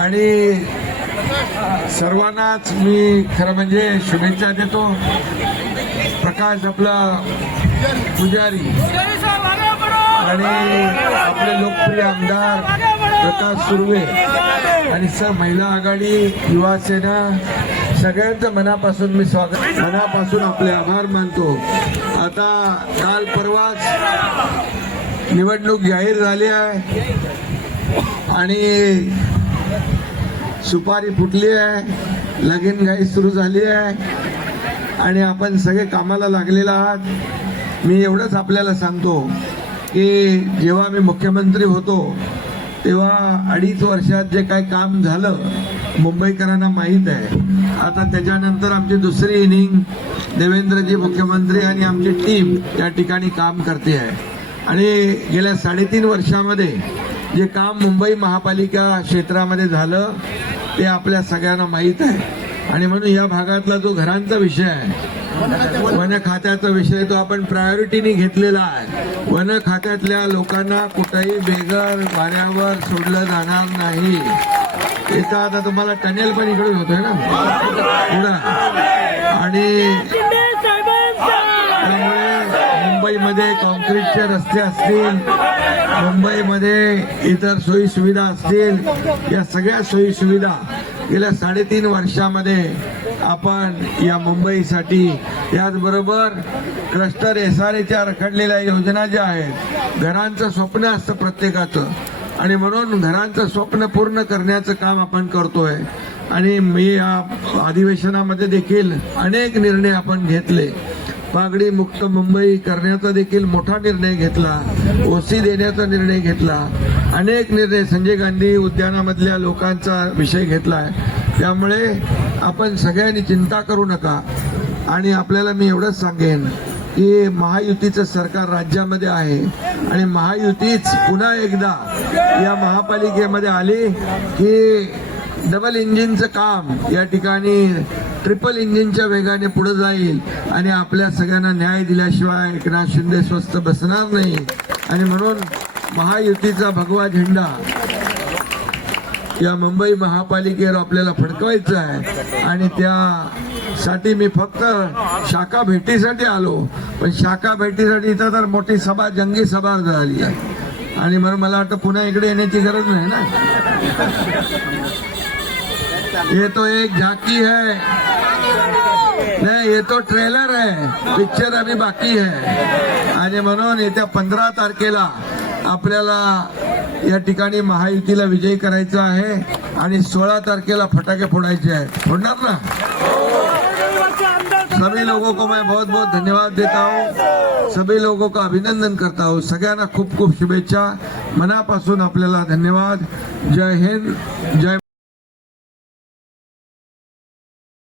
आणि सर्वांनाच मी खरं म्हणजे शुभेच्छा देतो। प्रकाश आपला पुजारी आणि आपले लोकप्रिय आमदार प्रकाश सुर्वे आणि महिला आघाडी युवा सेना सगळ्यांचं मनापासून मी स्वागत, मनापासून आपले आभार मानतो। आता काल परवाच निवडणूक जाहीर झाली आहे आणि सुपारी फुटली आहे, लगीनघाई सुरू झाली आहे आणि आपण सगळे कामाला लागलेला आहात। मी एवढंच आपल्याला सांगतो की जेव्हा मी मुख्यमंत्री होतो तेव्हा 2.5 वर्षात जे काही काम झालं मुंबईकरांना माहीत आहे। आता त्याच्यानंतर आमची दुसरी इनिंग देवेंद्रजी मुख्यमंत्री आणि आमची टीम या ठिकाणी काम करते आहे आणि गेल्या 3.5 वर्षामध्ये जे काम मुंबई महापालिका क्षेत्रामध्ये झालं ते आपल्या सगळ्यांना माहीत आहे आणि म्हणून या भागातला जो घरांचा विषय आहे, वन खात्याचा विषय, तो आपण प्रायोरिटीने घेतलेला आहे। वन खात्यातल्या लोकांना कुठेही बेघर वाऱ्यावर सोडलं जाणार नाही। इथं आता तुम्हाला टनेल पण इकडून होतोय ना पुढं, आणि त्यामुळे मुंबईमध्ये कॉन्क्रीटचे रस्ते असतील, मुंबईमध्ये इतर सोयी सुविधा असतील, या सगळ्या सोयी सुविधा गेल्या 3.5 वर्षामध्ये आपण या मुंबईसाठी, याचबरोबर क्लस्टर SRAच्या रखडलेल्या योजना ज्या आहेत, घरांचं स्वप्न असतं प्रत्येकाचं आणि म्हणून घरांचं स्वप्न पूर्ण करण्याचं काम आपण करतोय। आणि मी या अधिवेशनामध्ये देखील अनेक निर्णय आपण घेतले। पागडी मुक्त मुंबई करण्याचा देखील मोठा निर्णय घेतला, OC देण्याचा निर्णय घेतला, अनेक निर्णय, संजय गांधी उद्यानामधल्या लोकांचा विषय घेतलाय। त्यामुळे आपण सगळ्यांनी चिंता करू नका आणि आपल्याला मी एवढंच सांगेन की महायुतीचं सरकार राज्यामध्ये आहे आणि महायुतीच पुन्हा एकदा या महापालिकेमध्ये आली की डबल इंजिनचं काम या ठिकाणी ट्रिपल इंजिनच्या वेगाने पुढे जाईल आणि आपल्या सगळ्यांना न्याय दिल्याशिवाय एकनाथ शिंदे स्वस्थ बसणार नाही। आणि म्हणून महायुतीचा भगवा झेंडा या मुंबई महापालिकेवर आपल्याला फडकवायचा आहे आणि त्यासाठी मी फक्त शाखा भेटीसाठी आलो, पण शाखा भेटीसाठी इथं तर मोठी सभा, जंगी सभा झाली आहे आणि म्हणून मला वाटतं पुन्हा इकडे येण्याची गरज नाही ना। ये तो एक झांकी है, नहीं ये तो ट्रेलर है, पिक्चर अभी बाकी है। आणि म्हणून येत्या 15 तारखेला आपल्याला या ठिकाणी महायुतीला विजयी करायचा आहे आणि 16 तारखेला फटाके फोडायचे आहेत। फोडणार ना? सभी लोगों को मैं बहुत बहुत धन्यवाद देता हूँ, सभी लोगों का अभिनंदन करता हूँ। सगळ्यांना खूप खूप शुभेच्छा, मनापासून आपल्याला धन्यवाद। जय हिंद, जय